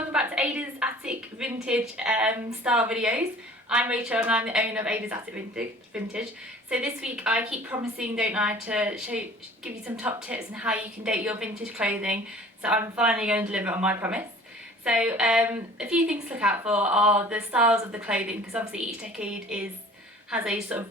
welcome back to Ada's Attic Vintage style videos. I'm Rachel and I'm the owner of Ada's Attic Vintage. So this week I keep promising, don't I, to give you some top tips on how you can date your vintage clothing. So I'm finally going to deliver on my promise. So a few things to look out for are the styles of the clothing, because obviously each decade has a sort of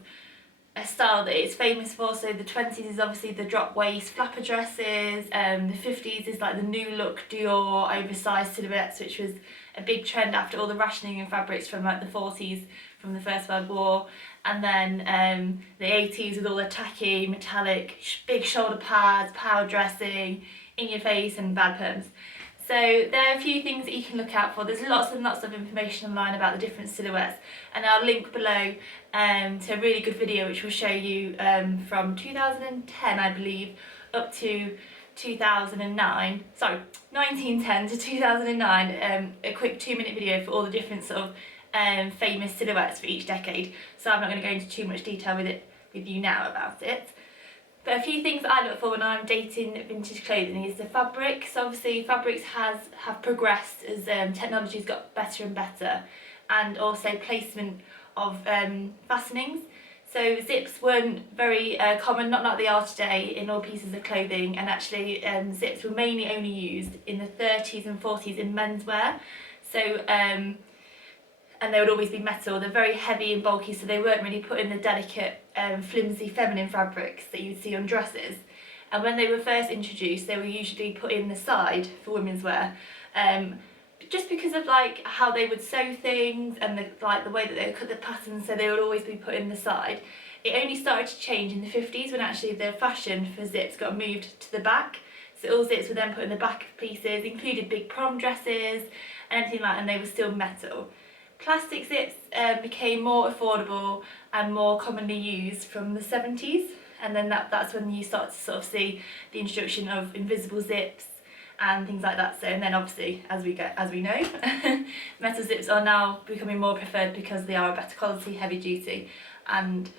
a style that it's famous for. So the 20s is obviously the drop waist flapper dresses, the 50s is like the new look Dior oversized silhouettes, which was a big trend after all the rationing in fabrics from like the 40s from the First World War, and then the 80s with all the tacky metallic big shoulder pads, power dressing, in your face and bad perms. So there are a few things that you can look out for. There's lots and lots of information online about the different silhouettes, and I'll link below to a really good video which will show you from 2010 I believe up to 2009, sorry 1910 to 2009, a quick 2-minute video for all the different sort of famous silhouettes for each decade. So I'm not going to go into too much detail with you now about it. But a few things that I look for when I'm dating vintage clothing is the fabric. So obviously fabrics have progressed as technology's got better and better, and also placement of fastenings. So zips weren't very common, not like they are today, in all pieces of clothing, and actually zips were mainly only used in the 30s and 40s in menswear. So and they would always be metal. They're very heavy and bulky, so they weren't really put in the delicate, flimsy feminine fabrics that you'd see on dresses. And when they were first introduced, they were usually put in the side for women's wear, just because of like how they would sew things and the way that they would cut the patterns, so they would always be put in the side. It only started to change in the 50s when actually the fashion for zips got moved to the back. So all zips were then put in the back of pieces, included big prom dresses and anything like that, and they were still metal. Plastic zips became more affordable and more commonly used from the 70s, and then that's when you start to sort of see the introduction of invisible zips and things like that. So, and then obviously as we know metal zips are now becoming more preferred because they are a better quality, heavy duty, and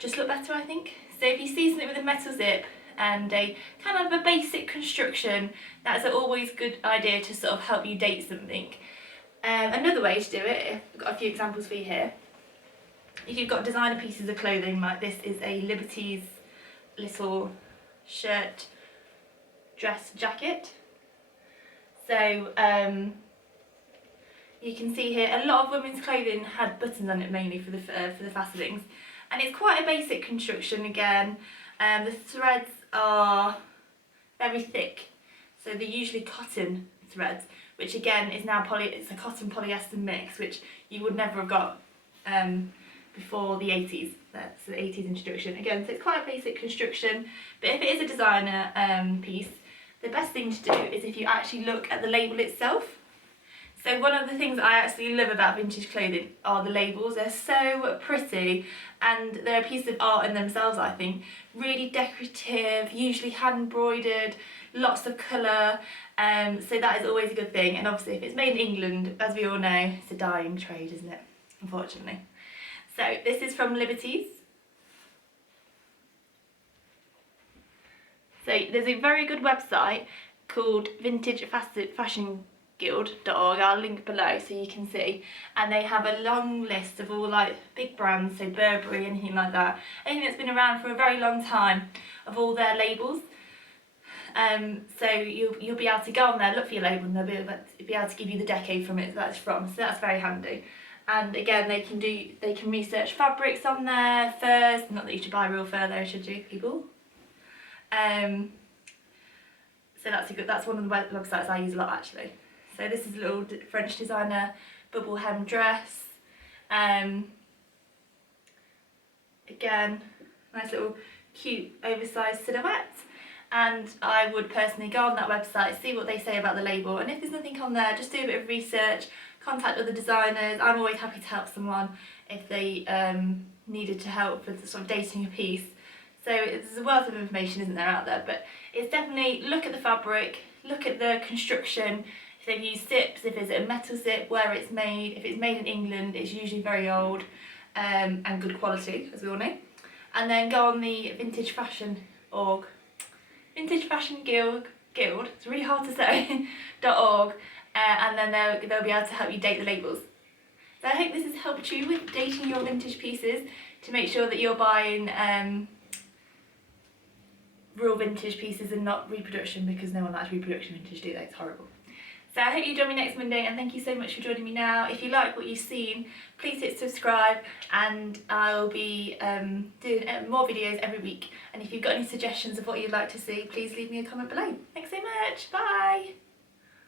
just look better, I think. So if you see something with a metal zip and a kind of a basic construction, that's always a good idea to sort of help you date something. Another way to do it, I've got a few examples for you here. If you've got designer pieces of clothing, like this is a Liberty's little shirt dress jacket. So you can see here a lot of women's clothing had buttons on it, mainly for the fastenings, and it's quite a basic construction again. The threads are very thick, so they're usually cotton threads, which again is now it's a cotton polyester mix, which you would never have got before the 80s. That's the 80s introduction. Again, so it's quite a basic construction, but if it is a designer piece, the best thing to do is if you actually look at the label itself. So one of the things I absolutely love about vintage clothing are the labels. They're so pretty, and they're a piece of art in themselves, I think. Really decorative, usually hand embroidered, lots of colour, so that is always a good thing. And obviously if it's made in England, as we all know, it's a dying trade, isn't it, unfortunately. So this is from Liberty's. So there's a very good website called vintagefashionguild.org, I'll link below so you can see, and they have a long list of all like big brands, so Burberry, anything like that, anything that's been around for a very long time, of all their labels. So you'll be able to go on there, look for your label, and they'll be able to give you the decade from it that's from, so that's very handy. And again, they can research fabrics on there first. Not that you should buy real fur though, should you, people? So that's one of the websites I use a lot, actually. So this is a little French designer bubble hem dress. Again, nice little cute oversized silhouette. And I would personally go on that website, see what they say about the label, and if there's nothing on there, just do a bit of research, contact other designers. I'm always happy to help someone if they needed to help with sort of dating a piece. So there's a wealth of information, isn't there, out there, but it's definitely look at the fabric, look at the construction, if they've used zips, if it's a metal zip, where it's made. If it's made in England, it's usually very old and good quality, as we all know. And then go on the Vintage Fashion Guild, it's really hard to say, .org, and then they'll be able to help you date the labels. So I hope this has helped you with dating your vintage pieces to make sure that you're buying real vintage pieces and not reproduction, because no one likes reproduction vintage, do they? It's horrible. So I hope you join me next Monday, and thank you so much for joining me now. If you like what you've seen, please hit subscribe, and I'll be doing more videos every week. And if you've got any suggestions of what you'd like to see, please leave me a comment below. Thanks so much, bye!